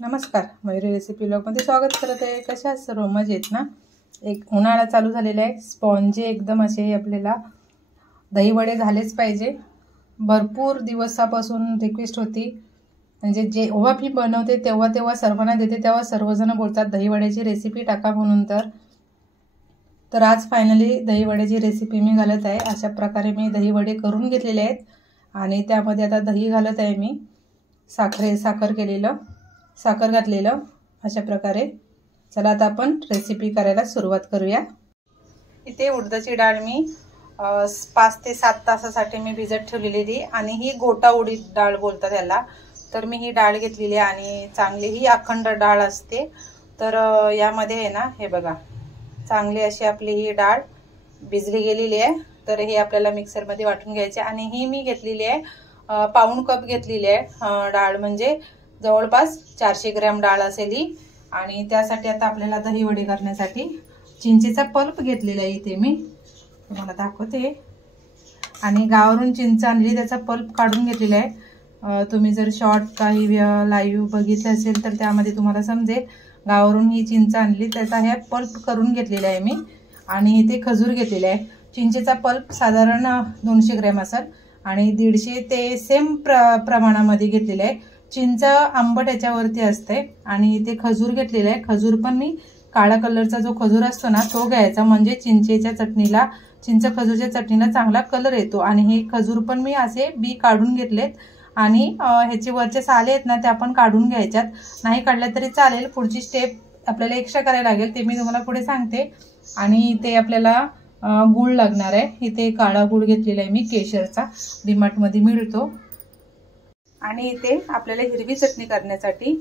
नमस्कार, मयुरी रेसिपी ब्लॉगमध्ये स्वागत करत आहे। कशा आहात सर्व? मजेत ना? एक उन्हाळा चालू झालेला आहे, स्पॉन्जी एकदम असे आपल्याला दही वडे झालेच पाहिजे। भरपूर दिवसापासून रिक्वेस्ट होती, म्हणजे जेव्हा मी बनवते तेव्हा सर्वांना देते, तेव्हा सर्वजण बोलतात दही वड्याची रेसिपी टाका म्हणून। तर आज फायनली दही वड्याची रेसिपी मी घालत आहे। अशा प्रकारे मी दही वडे करून घेतलेले आहेत आणि त्यामध्ये आता दही घालत आहे मी, साखर घातलेलं अशा प्रकारे। चला आता आपण रेसिपी करायला सुरुवात करूया। इथे उडदाची डाळ मी 5 ते 7 तासासाठी मी भिजत ठेवलेली आणि ही गोटा उडीद डाळ बोलतात याला। तर मी ही डाळ घेतलेली आणि चांगली ही अखंड डाळ असते। तर यामध्ये आहे ना, हे बघा चांगली अशी आपली ही डाळ भिजली गेलेली आहे। तर हे आपल्याला मिक्सर मध्ये वाटून घ्यायचे आणि ही मी घेतलेली आहे पाऊण कप घेतलेली आहे डाळ, म्हणजे जवळपास 400 ग्रॅम डाळ असेल ही। आणि त्यासाठी आता आपल्याला दही वडे करण्यासाठी चिंचेचा पल्प घेतलेला आहे इथे मी तुम्हाला दाखवते। आणि गावावरून चिंच आणली, त्याचा पल्प काढून घेतलेला आहे। तुम्ही जर शॉर्ट काही लाईव्ह बघितलं असेल तर त्यामध्ये तुम्हाला समजेल। गावावरून ही चिंच आणली, त्याचा हे पल्प करून घेतलेला आहे मी। आणि इथे खजूर घेतलेला आहे। चिंचेचा पल्प साधारण 200 ग्रॅम असेल आणि 150 ते सेम प्रमाणामध्ये घेतलेला आहे। चिंच आंबट याच्यावरती असते। आणि इथे खजूर घेतलेला आहे। खजूर पण मी काळा कलरचा जो खजूर असतो ना तो घ्यायचा, म्हणजे चिंच खजूरच्या चटणीला चांगला कलर येतो। आणि हे खजूर पण मी असे बी काढून घेतलेत आणि ह्याचे वरचे साले आहेत ना ते आपण काढून घ्यायच्यात, नाही काढल्या तरी चालेल। पुढची स्टेप आपल्याला एक्स्ट्रा करायला लागेल, ते मी तुम्हाला पुढे सांगते। आणि इथे आपल्याला गूळ लागणार आहे। इथे काळा गूळ घेतलेला आहे मी, केशरचा, डीमार्ट मध्ये मिळतो। आणि इथे आपल्याला हिरवी चटणी करण्यासाठी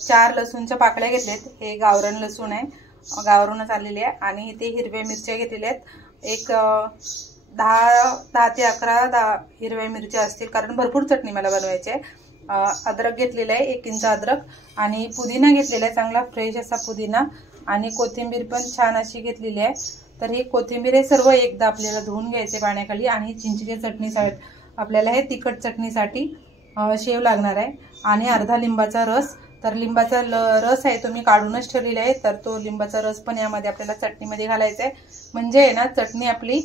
4 लसूणच्या पाकळ्या घेतल्यात। हे गावरान लसूण आहे, गावरूनच आलेले आहे। आणि इथे हिरव्या मिरच्या घेतलेल्या आहेत, एक 10 ते 11 हिरव्या मिरच्या असतील, कारण भरपूर चटणी मला बनवायची आहे। अद्रक घेतलेला आहे, 1 इंच अद्रक। आणि पुदिना घेतलेला आहे, चांगला फ्रेश असा पुदिना। आणि कोथिंबीर पण छान अशी घेतलेली आहे। तर ही कोथिंबीर हे सर्व एकदा आपल्याला धुवून घ्यायचे पाण्याखाली। आणि चिंचेच्या चटणीसाठी आपल्याला हे तिखट चटणीसाठी शेव लागणार आहे आणि अर्धा लिंबाचा रस। तर लिंबाचा रस आहे तो मी काढूनच ठेवलेला आहे, तर तो लिंबाचा रस पण यामध्ये आपल्याला चटणीमध्ये घालायचा आहे, म्हणजे आहे ना चटणी आपली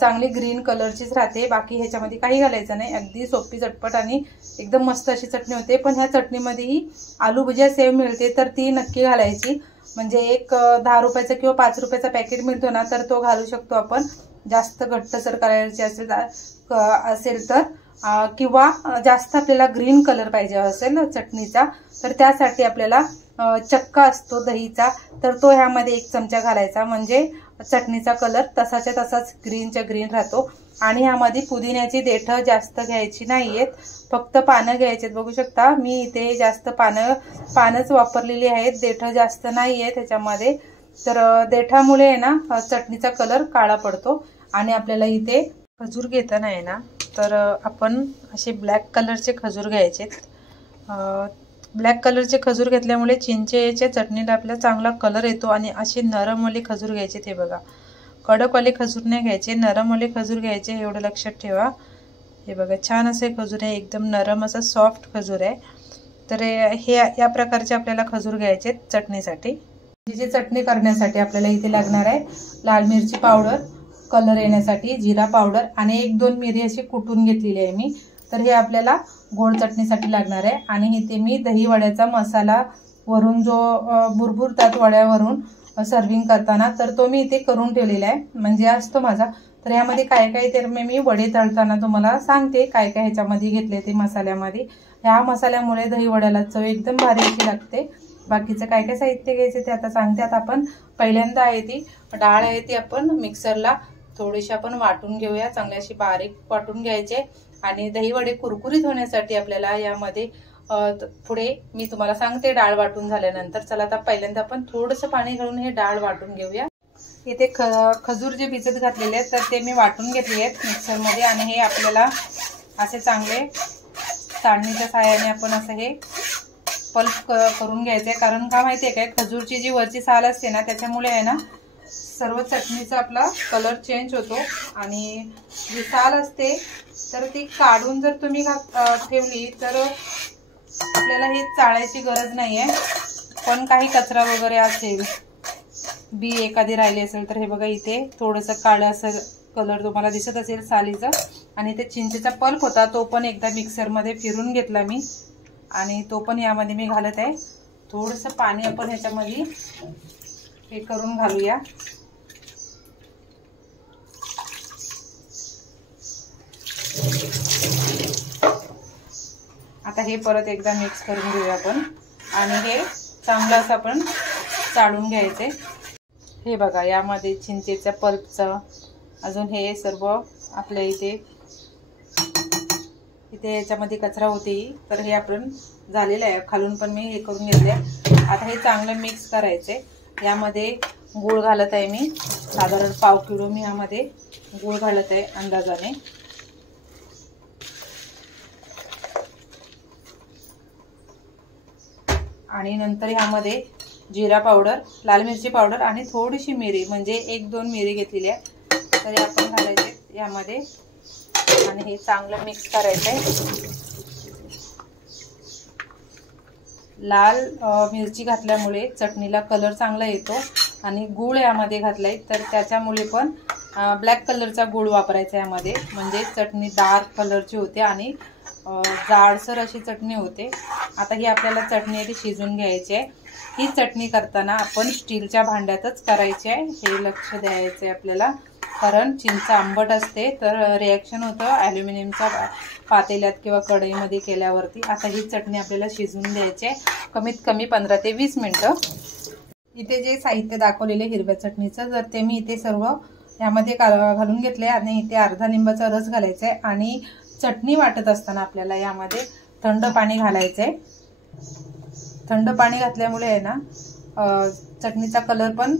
चांगली ग्रीन कलरचीच राहते। बाकी ह्याच्यामध्ये काही घालायचं नाही, अगदी सोपी झटपट आणि एकदम मस्त अशी चटणी होते। पण ह्या चटणीमध्येही आलू भुजिया सेव मिळते, तर ती नक्की घालायची। म्हणजे एक 10 रुपयाचा किंवा 5 रुपयाचा पॅकेट मिळतो ना, तर तो घालू शकतो आपण, जास्त घट्टसर करायची असेल तर। किंवा जास्त आपल्याला ग्रीन कलर पाहिजे असेल चटणीचा, तर त्यासाठी आपल्याला चक्का असतो दहीचा, तर तो ह्यामध्ये 1 चमचा घालायचा, म्हणजे चटणीचा कलर तसाच्या तसाच ग्रीनच्या ग्रीन राहतो। आणि ह्यामध्ये पुदिन्याची देठं जास्त घ्यायची नाहीयेत, फक्त पानं घ्यायचेत। बघू शकता मी इथे जास्त पानच वापरलेली आहेत, देठं जास्त नाहीये त्याच्यामध्ये। तर देठामुळे आहे ना चटणीचा कलर काळा पडतो। आणि आपल्याला इथे खजूर घेताना आहे ना, तर आपण असे ब्लॅक कलरचे खजूर घ्यायचे। ब्लॅक कलरचे खजूर घेतल्यामुळे चिंचेच्या चटणीला आपल्याला चांगला कलर येतो। आणि असे नरमवाले खजूर घ्यायचे, ते बघा कडकवाले खजूर नाही घ्यायचे, नरमवाले खजूर घ्यायचे, एवढं लक्षात ठेवा। हे बघा छान असे खजूर आहे, एकदम नरम असा सॉफ्ट खजूर आहे। तर हे या प्रकारचे आपल्याला खजूर घ्यायचे चटणीसाठी। जी चटणी करण्यासाठी आपल्याला इथे लागणार आहे लाल मिरची पावडर कलर येण्यासाठी, जिरा पावडर आणि 1-2 मिरी अशी कुटून घेतलेली आहे मी। तर हे आपल्याला गोड चटणीसाठी लागणार आहे। आणि इथे मी दही वड्याचा मसाला वरून जो बुरबुरतात वड्यावरून सर्विंग करताना, तर तो मी इथे करून ठेवलेला आहे, म्हणजे असतो माझा। तर यामध्ये काय काय तर मी वडे तळताना तुम्हाला सांगते काय काय ह्याच्यामध्ये घेतले ते मसाल्यामध्ये। ह्या मसाल्यामुळे दही वड्याला चव एकदम भारी अशी लागते। बाकीचं काय काय साहित्य घ्यायचे ते आता सांगते। आता आपण पहिल्यांदा आहे ती डाळ आहे ती आपण मिक्सरला थोडीशी आपण वाटून घेऊया, चांगली अशी बारीक वाटून घ्यायचे। आणि दही वडे कुरकुरीत होण्यासाठी आपल्याला यामध्ये पुढे मी तुम्हाला सांगते डाळ वाटून झाल्यानंतर। चला आता पहिल्यांदा आपण थोडंसं पाणी घालून हे डाळ वाटून घेऊया। इथे खजूर जे भिजत घातलेले आहेत तर ते मी वाटून घेतले आहेत मिक्सरमध्ये। आणि हे आपल्याला असे चांगले चाळणीच्या सहाय्याने आपण असं हे पल्प करून घ्यायचे, कारण का माहितीये काय, खजूरची जी वरची साल असते ना त्याच्यामुळे आहे ना सर्व चटणीचा आपला कलर चेंज होतो। आणि जी साल असते तर ती काढून जर तुम्ही ठेवली तर आपल्याला हे चाळायची गरज नाहीये, पण काही कचरा वगैरे असेल, बी एखादी राहिली असेल तर हे बघा इथे थोडंसं काळं असं कलर तुम्हाला दिसत असेल सालीचा, आणि ते चिंचेचा पल्प होता तो पण एकदा मिक्सरमध्ये फिरून घेतला मी, आणि तो पण यामध्ये मी घालत आहे. थोडंसं पाणी आपण ह्याच्यामध्ये हे करून घालूया. आता हे परत एकदा मिक्स करून घेऊया आपण, आणि हे चांगलं असं आपण चाळून घ्यायचे. हे बघा यामध्ये चिंचेच्या पल्पचं, अजून हे सर्व आपल्या इथे याच्यामध्ये कचरा होते, तर हे आपण झालेलं आहे. खालून पण मी हे करून घेतले. आता हे चांगलं मिक्स करायचे. यामध्ये गूळ घालत आहे मी, साधारण पाव किलो मी यामध्ये गूळ घालत आहे अंदाजाने. आणि नंतर ह्यामध्ये जिरा पावडर, लाल मिरची पावडर आणि थोडीशी मिरी, म्हणजे 1-2 मिरी घेतलेली आहे, तरी आपण घालायचे यामध्ये. आणि हे चांगलं मिक्स करायचंय. लाल मिरची घातल्यामुळे चटणीला कलर चांगला येतो, आणि गूळ यामध्ये घातलाय तर त्याच्यामुळे पण ब्लॅक कलरचा गूळ वापरायचा यामध्ये, म्हणजे चटणी डार्क कलरची होते आणि जाडसर अशी चटणी होते. आता ही आपल्याला चटणी आहे ती शिजून घ्यायची आहे. ही चटणी करताना आपण स्टीलच्या भांड्यातच करायची आहे, हे लक्ष द्यायचं आहे आपल्याला, कारण चिंच आंबट असते तर रिॲक्शन होतं ॲल्युमिनियमच्या पातेल्यात किंवा कढईमध्ये केल्यावरती. आता ही चटणी आपल्याला शिजून द्यायची आहे कमीत कमी 15 ते 20 मिनिटं. इथे जे साहित्य दाखवलेले हिरव्या चटणीचं, तर ते मी इथे सर्व यामध्ये घालून घेतले, आणि इथे अर्धा लिंबाचा रस घालायचा आहे. आणि चटणी वाटत असताना आपल्याला यामध्ये थंड पाणी घालायचंय. थंड पाणी घातल्यामुळे आहे ना चटणीचा कलर पण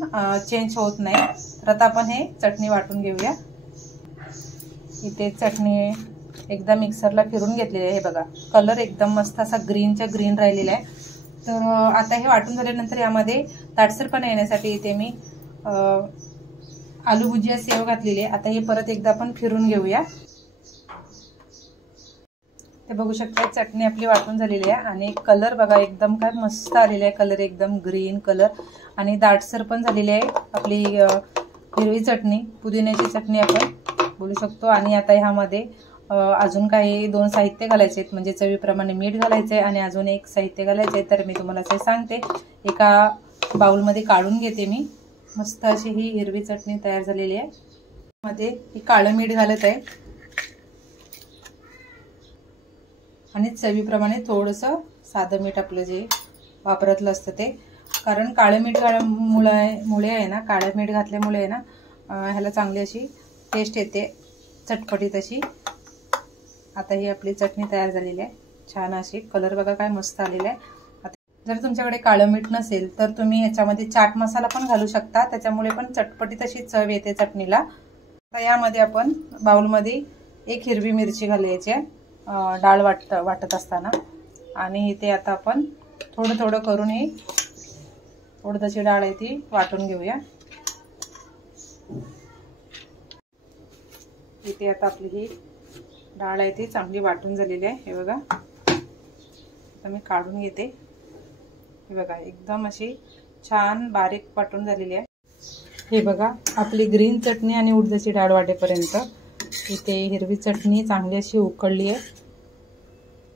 चेंज होत नाही. तर आता आपण हे चटणी वाटून घेऊया. इथे चटणी एकदा मिक्सरला फिरून घेतलेली आहे. हे बघा कलर एकदम मस्त असा ग्रीनच्या ग्रीन राहिलेला आहे. तर आता हे वाटून झाल्यानंतर यामध्ये ताटसरपणा येण्यासाठी इथे मी आलू भुजिया सेव घातलेली आहे. आता हे परत एकदा आपण फिरून घेऊया. ते बघू शकता चटणी आपली वाटून झालेली आहे, आणि कलर बघा एकदम काय मस्त आलेला आहे. कलर एकदम ग्रीन कलर, आणि दाटसर पण झालेली आहे आपली हिरवी चटणी, पुदिन्याची चटणी आपण बोलू शकतो. आणि आता ह्यामध्ये अजून काही 2 साहित्य घालायचे आहेत, म्हणजे चवीप्रमाणे मीठ घालायचे आणि अजून एक साहित्य घालायचे. तर मी तुम्हाला ते सांगते. एका बाउलमध्ये काढून घेते मी. मस्त अशी ही हिरवी चटणी तयार झालेली आहे. मध्ये ही काळं मीठ घालत आहे, आणि चवीप्रमाणे थोडंसं साधं मीठ आपलं जे वापरतलं असतं ते, कारण काळं मीठ मुळे आहे ना, काळं मीठ घातल्यामुळे आहे ना ह्याला चांगली अशी टेस्ट येते, चटपटीत अशी. आता ही आपली चटणी तयार झालेली आहे छान अशी. कलर बघा काय मस्त आलेला आहे. जर तुमच्याकडे काळं मीठ नसेल तर तुम्ही याच्यामध्ये चाट मसाला पण घालू शकता, त्याच्यामुळे पण चटपटीत अशी चव येते चटणीला. तर यामध्ये आपण बाउलमध्ये 1 हिरवी मिरची घालायची आहे डाळ वाटत असताना, आणि इथे आता आपण थोडं थोडं करून ही उडदाची डाळ आहे ती वाटून घेऊया. इथे आता आपली ही डाळ आहे ती चांगली वाटून झालेली आहे. हे बघा आता मी काढून घेते. हे बघा एकदम अशी छान बारीक वाटून झालेली आहे. हे बघा आपली ग्रीन चटणी आणि उडदाची डाळ वाटेपर्यंत इथे हिरवी चटणी चांगली अशी उकळली आहे,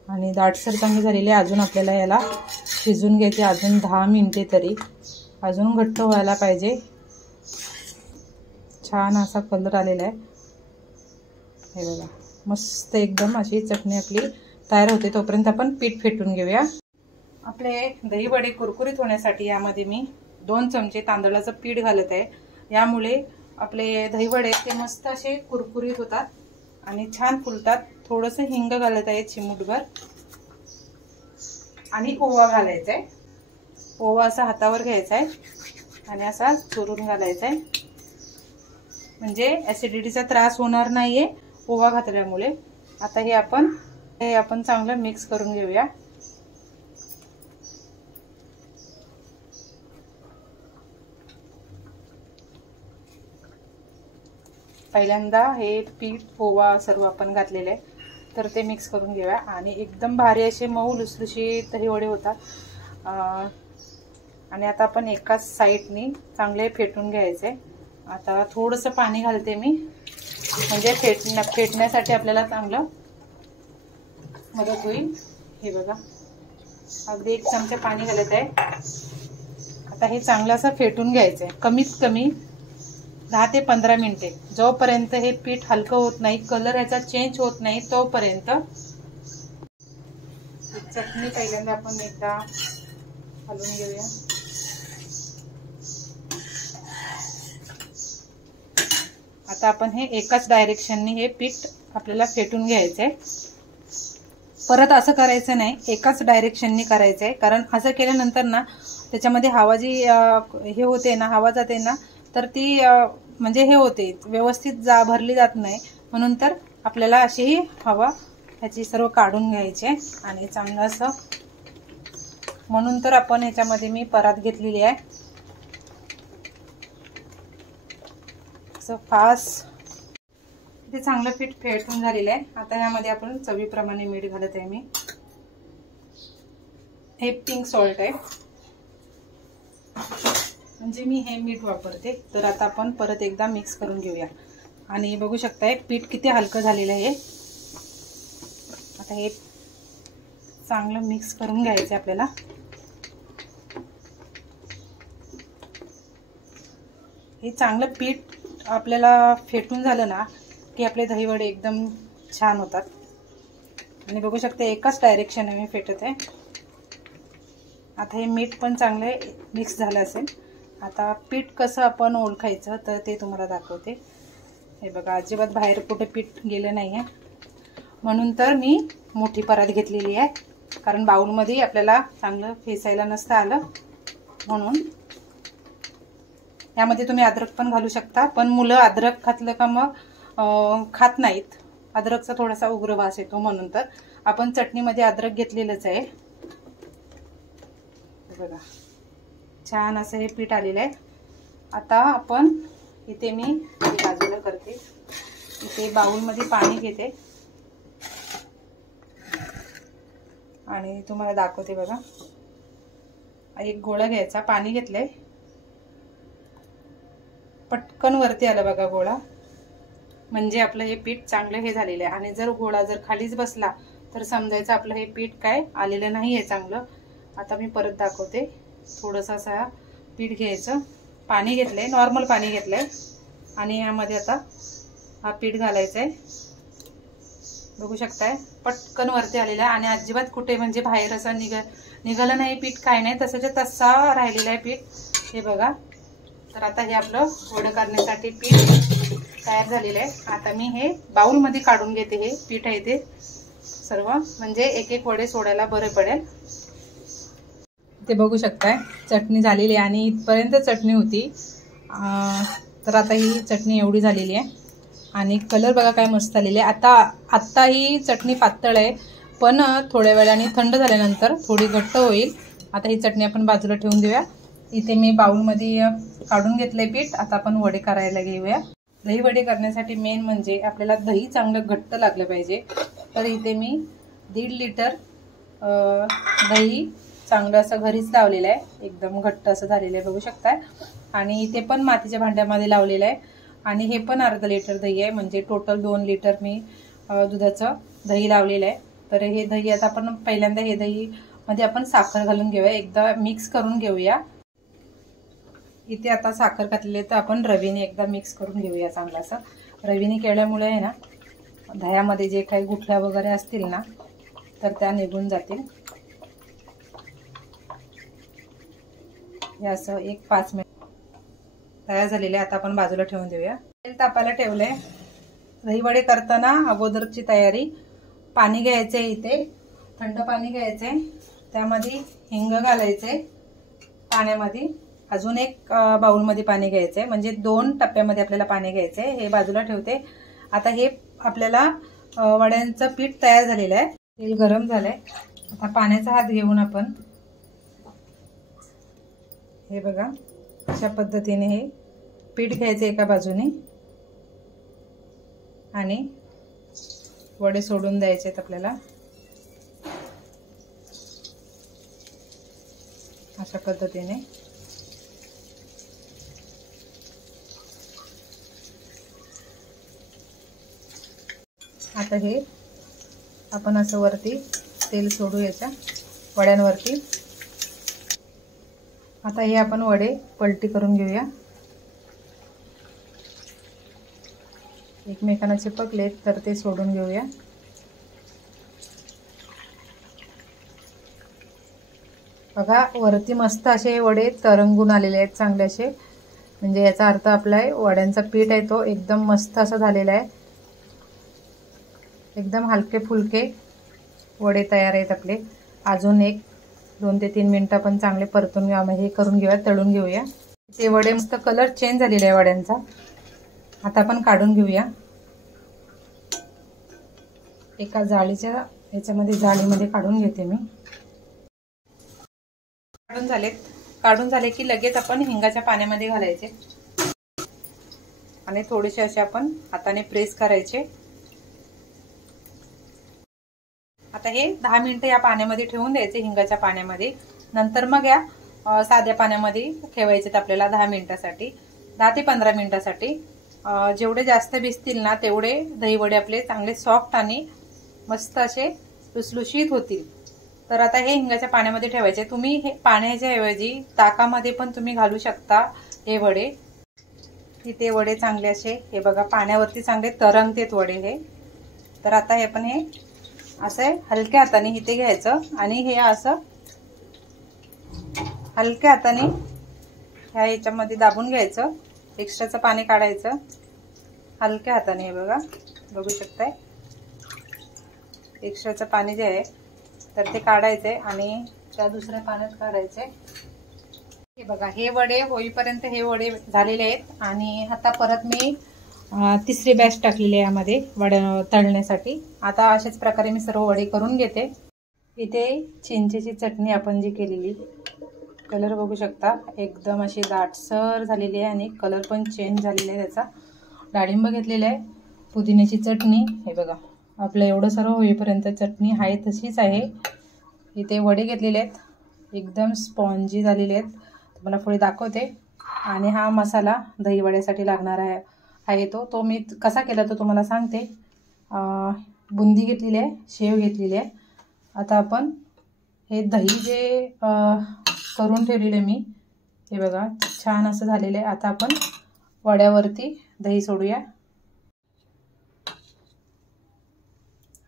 आणि दाटसर चांगली झालेली आहे. अजून आपल्याला याला शिजून घ्यायचे अजून 10 मिनिटे, तरी अजून घट्ट व्हायला पाहिजे. छान असा कलर आलेला आहे. हे बघा मस्त एकदम अशी चटणी आपली तयार होते. तोपर्यंत आपण पीठ फेटून घेऊया. आपले दही वडे कुरकुरीत होण्यासाठी यामध्ये मी 2 चमचे तांदळाचं पीठ घालत आहे. यामुळे आपले दही वडे ते मस्त असे कुरकुरीत होतात आणि छान फुलतात. थोडंसं हिंग घालत आहे चिमूटभर, आणि ओवा घालायचा आहे. ओवा असा हातावर घ्यायचा आहे आणि असा चुरून घालायचा आहे, म्हणजे ऍसिडिटीचा त्रास होणार नाहीये ओवा घातल्यामुळे. आता हे आपण चांगलं मिक्स करून घेऊया. पहिल्यांदा हे पीठ ओवा सर्व आपण घातलेले आहे, तर ते मिक्स करून घेऊया आणि एकदम भारी असे मऊ लुसलुशीत दही वडे होतात। आणि आता आपण एकाच साईडनी चांगले फेटून घ्यायचे। आता थोडंसं पाणी घालते मी, म्हणजे फेटण्यासाठी आपल्याला चांगलं मदत होईल। हे बघा अगदी 1 चमचा पाणी घालत आहे। आता हे चांगलं असं फेटून घ्यायचं आहे, कमीत कमी 10 ते 15 मिनिटे, जोपर्यंत हे पीठ हलकं होत नाही, कलर याचा चेंज होत नाही तोपर्यंत। चटणी पहिल्यांदा आपण एकदा हलवून घेऊया। आता आपण हे एकाच डायरेक्शनने हे पीठ आपल्याला फेटून घ्यायचंय। परत असं करायचं नाही, एकाच डायरेक्शनने करायचंय, कारण असं केल्यानंतर ना त्याच्यामध्ये हवा जी हे होते ना, हवा जाते ना, तर ती म्हणजे हे होते व्यवस्थित भरली जात नाही। म्हणून तर आपल्याला अशी हवा ह्याची सर्व काढून घ्यायची आणि चांगलं असं, म्हणून तर आपण ह्याच्यामध्ये मी परात घेतलेली आहे। असं फास्ट ते चांगलं पीठ फेटून झालेलं आहे। आता ह्यामध्ये आपण चवीप्रमाणे मीठ घालत आहे मी, हे पिंक सॉल्ट आहे, म्हणजे मी हे मीठ वापरते। तर आता आपण परत एकदा मिक्स करून घेऊया आणि बघू शकताय पीठ किती हलकं झालेलं आहे। आता हे चांगलं मिक्स करून घ्यायचं आपल्याला। हे चांगलं पीठ आपल्याला फेटून झालं ना की आपले दहीवडे एकदम छान होतात। आणि बघू शकता एकाच डायरेक्शनने मी फेटत आहे। आता हे मीठ पण चांगले मिक्स झालं असेल। आता पीठ कसं आपण ओळखायचं तर ते तुम्हाला दाखवते। हे बघा अजिबात बाहेर कुठे पीठ गेलं नाही आहे, म्हणून तर मी मोठी परात घेतलेली आहे, कारण बाउलमध्ये आपल्याला चांगलं फेसायला नसतं आलं म्हणून। यामध्ये तुम्ही अद्रक पण घालू शकता, पण मुलं अद्रक घातलं का मग खात नाहीत, अद्रकचा थोडासा उग्र वास येतो, म्हणून तर आपण चटणीमध्ये अद्रक घेतलेलंच आहे। बघा छान असं हे पीठ आलेलं आहे। आता आपण इथे मी बाजूला करते, इथे बाउलमध्ये पाणी घेते आणि तुम्हाला दाखवते। बघा एक गोळा घ्यायचा, पाणी घेतलंय, पटकन वरती आला बघा गोळा, म्हणजे आपलं हे पीठ चांगलं हे झालेलं आहे। आणि जर गोळा जर खालीच बसला तर समजायचं आपलं हे पीठ काय आलेलं नाही आहे चांगलं। आता मी परत दाखवते, थोडंसं असं पीठ घ्यायचं, पाणी घेतलंय, नॉर्मल पाणी घेतलंय आणि यामध्ये आता हा पीठ घालायचा आहे। बघू शकताय पटकन वरती आलेला आहे आणि अजिबात कुठे म्हणजे बाहेर असं निघालं नाही पीठ, काय नाही, तसंच्या तसा राहिलेला आहे पीठ। हे बघा, तर आता हे आपलं वडे करण्यासाठी पीठ तयार झालेलं आहे। आता मी हे बाउलमध्ये काढून घेते, हे पीठ आहे ते सर्व, म्हणजे एक एक वडे सोडायला बरे पडेल। ते बघू शकताय चटणी झालेली आहे आणि इथपर्यंत चटणी होती। तर आता ही चटणी एवढी झालेली आहे आणि कलर बघा काय मस्त आलेले आहे। आता ही चटणी पातळ आहे, पण थोड्या वेळाने थंड झाल्यानंतर थोडी घट्ट होईल। आता ही चटणी आपण बाजूला ठेवून देऊया। इथे मी बाउलमध्ये काढून घेतलंय पीठ, आता आपण वडे करायला घेऊया। दही वडे करण्यासाठी मेन म्हणजे आपल्याला दही चांगलं घट्ट लागलं पाहिजे। तर इथे मी 1.5 लिटर दही चांगलं असं घरीच लावलेलं आहे, एकदम घट्ट असं झालेलं आहे बघू शकताय। आणि इथे पण मातीच्या भांड्यामध्ये लावलेलं आहे आणि हे पण अर्धा लिटर दही आहे, म्हणजे टोटल 2 लिटर मी दुधाचं दही लावलेलं आहे। तर हे दही आता आपण पहिल्यांदा हे दही मध्ये आपण साखर घालून घेऊया, एकदा मिक्स करून घेऊया। इथे आता साखर घातलेली तर आपण रवीने एकदा मिक्स करून घेऊया चांगलं असं। रवीने केल्यामुळे आहे ना दह्यामध्ये जे काही गुठळ्या वगैरे असतील ना तर त्या निघून जातील। हे असं 1-5 मिनिट तयार झालेले, आता आपण बाजूला ठेवून देऊया। तेल तापायला ठेवलंय। दही वडे करताना अगोदरची तयारी, पाणी घ्यायचंय, इथे थंड पाणी घ्यायचंय, त्यामध्ये हिंग घालायचंय पाण्यामध्ये, अजून एक बाउलमध्ये पाणी घ्यायचंय, म्हणजे 2 टप्प्यामध्ये आपल्याला पाणी घ्यायचंय। हे बाजूला ठेवते। आता हे आपल्याला वड्यांचं पीठ तयार झालेलं आहे, तेल गरम झालंय। आता पाण्याचा हात घेऊन आपण हे बघा अशा पद्धतीने हे पीठ घ्यायचं एका बाजूने आणि वडे सोडून द्यायचे आहेत आपल्याला। अशा पद्धतीने आता हे आपण असं वरती तेल सोडू याच्या वड्यांवरती। आता हे आपण वडे पलटी करून घेऊया। एकमेकांना चिपकले तर ते सोडून घेऊया। बघा वरती मस्त असे वडे तरंगून आलेले आहेत चांगले असे, म्हणजे याचा अर्थ आपला वड्यांचा पीठ आहे तो एकदम मस्त असा झालेला आहे। एकदम हलके फुलके वडे तयार आहेत आपले। अजून 2 ते 3 मिनिटं आपण चांगले परतून घेऊया, हे करून घेऊया, तळून घेऊया। ते वडे मस्त कलर चेंज झालेला आहे वड्यांचा। आता आपण काढून घेऊया। एका जाळीच्या याच्यामध्ये जाळीमध्ये काढून घेते मी। काढून झाले की लगेच आपण हिंगाच्या पाण्यामध्ये घालायचे आणि थोडेसे असे आपण हाताने प्रेस करायचे। आता हे 10 मिनिटं या पाण्यामध्ये ठेवून द्यायचे, हिंगाच्या पाण्यामध्ये। नंतर मग या साध्या पाण्यामध्ये ठेवायचे आपल्याला 10 मिनिटासाठी, 10 ते 15 मिनिटासाठी। जेवढे जास्त भिजतील ना तेवढे दही वडे आपले चांगले सॉफ्ट आणि मस्त असे लुसलुशीत होतील। तर आता हे हिंगाच्या पाण्यामध्ये ठेवायचे। तुम्ही हे पाण्याच्या ऐवजी ताकामध्ये पण तुम्ही घालू शकता हे वडे। ते वडे चांगले असे हे बघा पाण्यावरती चांगले तरंगतेत वडे हे। तर आता हे आपण हे असं हलक्या हाताने इथे घ्यायचं आणि हे असं हलक्या हाताने ह्या याच्यामध्ये दाबून घ्यायचं, एक्स्ट्राचं पाणी काढायचं हलक्या हाताने। हे बघा बघू शकताय एक्स्ट्राचं पाणी जे आहे तर ते काढायचंय आणि त्या दुसऱ्या पाण्यात काढायचे। हे बघा हे वडे होईपर्यंत हे वडे झालेले आहेत आणि आता परत मी तिसरी बॅच टाकलेली आहे यामध्ये वडे तळण्यासाठी। आता अशाच प्रकारे मी सर्व वडे करून घेते। इथे चिंचेची चटणी आपण जी केलेली, कलर बघू शकता एकदम अशी दाटसर झालेली आहे आणि कलर पण चेंज झालेला आहे त्याचा। डाळिंब घेतलेला आहे, पुदिन्याची चटणी, हे बघा आपलं एवढं सर्व होईपर्यंत चटणी आहे तशीच आहे। इथे वडे घेतलेले आहेत, एकदम स्पॉन्जी झालेले आहेत, तुम्हाला पुढे दाखवते। आणि हा मसाला दही वड्यासाठी लागणार आहे तो मी कसा केला तो तुम्हाला सांगते। बुंदी घेतलेली आहे, शेव घेतलेली आहे। आता आपण हे दही जे करून ठेवलेले मी, हे बघा छान असं झालेलं आहे। आता आपण वड्यावरती दही सोडूया।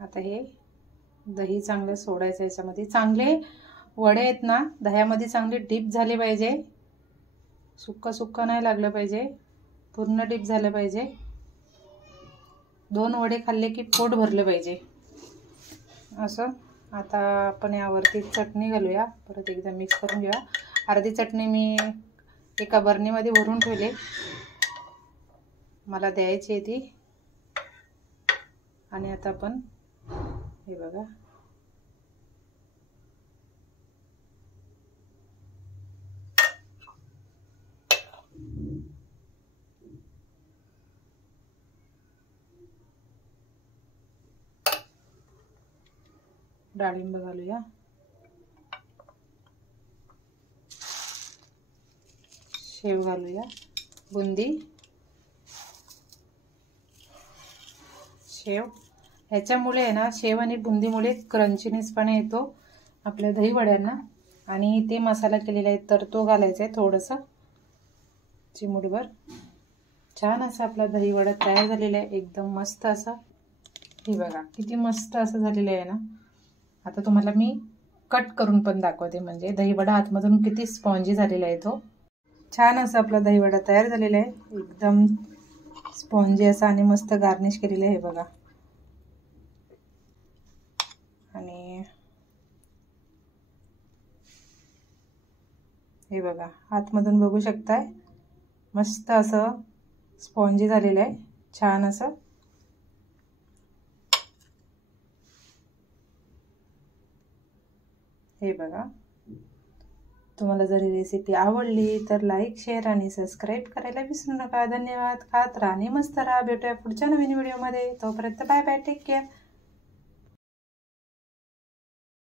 आता हे दही चांगलं सोडायचं याच्यामध्ये। चांगले वडे आहेत ना दह्यामध्ये चांगले डीप झाले पाहिजे, सुक्का नाही लागलं पाहिजे, पूर्ण डीप झालं पाहिजे। 2 वडे खाल्ले की पोट भरलं पाहिजे असं। आता आपण यावरती चटणी घालूया, परत एकदा मिक्स करून घेऊया। अर्धी चटणी मी एका बरणीमध्ये भरून ठेवले, मला द्यायची आहे ती। आणि आता आपण हे बघा डाळिंब घालूया, शेव घालूया, बुंदी, शेव। ह्याच्यामुळे आहे ना शेव आणि बुंदीमुळे क्रंचीनेसपणा येतो आपल्या दही वड्यांना। आणि ते मसाला केलेला आहे तर तो घालायचा आहे थोडंसं, चिमूटभर। छान असा आपला दही वडा तयार झालेला आहे, एकदम मस्त असा। हे बघा किती मस्त असं झालेलं आहे ना। आता तुम्हाला मी कट करून पण दाखवते, म्हणजे दही वडा आतमधून किती स्पॉन्जी झालेला आहे तो। छान असा आपला दही वडा तयार झालेला आहे, एकदम स्पॉन्जी असा आणि मस्त गार्निश केलेलं आहे। हे बघा आणि हे बघा आतमधून बघू शकताय मस्त असं स्पॉन्जी झालेलं आहे, छान असं। हे बघा तुम्हाला जर ही रेसिपी आवडली तर लाईक, शेअर आणि सबस्क्राईब करायला विसरू नका। धन्यवाद। खात राहा आणि मस्त राहा। भेटूया पुढच्या नवीन व्हिडिओमध्ये, तोपर्यंत बाय बाय, टेक केअर।